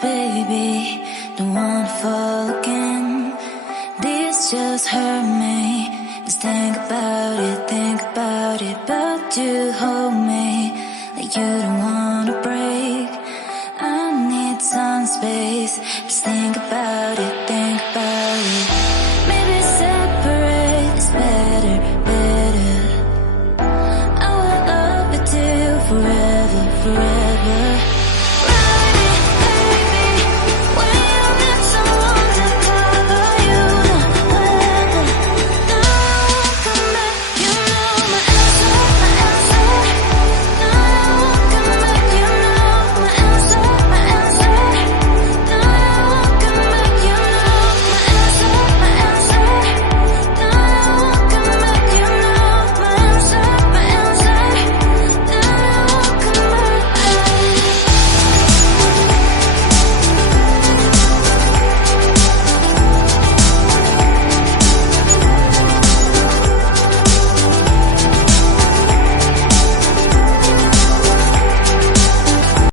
baby, don't wanna fall again. This just hurt me. Just think about it, but you hold me like you don't wanna